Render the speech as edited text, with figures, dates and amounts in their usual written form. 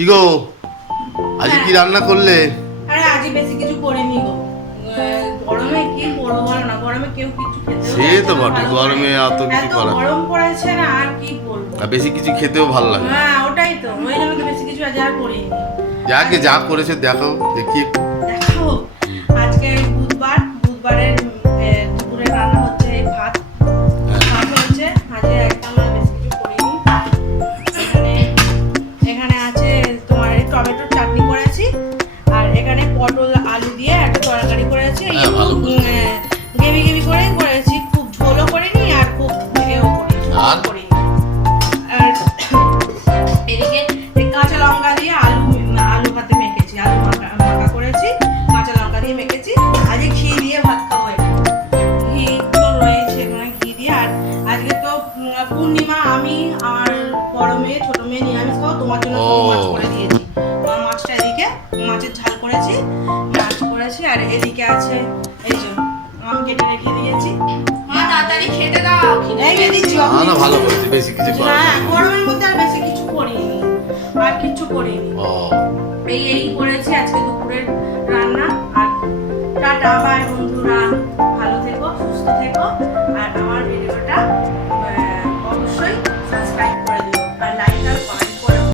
কি গো আজ কি রান্না করলে? আরে আজ বেশি কিছু করিনি গো। গরমে কি বলবো বলো না, গরমে কেউ কিছু খেতে সে তো বটে, গরমে এত কিছু করা গরম পড়েছে না, আর কি বলবো। আর বেশি কিছু খেতেও ভালো লাগে না। হ্যাঁ ওটাই তো, ওই জন্য তো বেশি কিছু আজ আর করিনি। যাকে যা করেছে দেখো, দেখি দেখো আজকে বুধবারের দুপুরে রান্না হচ্ছে ভাত হচ্ছে। আজকে একদম আর বেশি কিছু করিনি। এখানে আছে তোমার টমেটোর চাটনি করেছি, আর এখানে পটল আলু দিয়ে একটা তরকারি করেছি। গ্রেভি গ্রেভি করে করেছি, খুব ঝোলও করিনি আর খুব এও করিনি। আর এদিকে কাঁচা লঙ্কা দিয়ে আলু ভাতে মেখেছি, আলু মাখা করেছি, কাঁচা লঙ্কা দিয়ে মেখেছি। আজকে ঘি দিয়ে ভাত খাবো, ঘি তো রয়েছে এখানে, ঘি দিয়ে। আর আজকে তো পূর্ণিমা, আমি আর বড় মেয়ে ছোট মেয়ে নিরামিষ খাবো, তোমার জন্য শুধু মাছ করে দিয়েছি। তোমার মাছটা এদিকে মাছের ঝাল করেছি, মাছ করেছি। আর এদিকে আছে এই যে আমি কেটে রেখে দিয়েছি। তাড়াতাড়ি খেতে দাও। না ভালো করেছে, বেশি কিছু করা হ্যাঁ গরমের মধ্যে আর বেশি কিছু করিনি, আর কিছু করিনি। এই করেছি আজকে দুপুরের রান্না। আর টাটা বাই বন্ধুরা।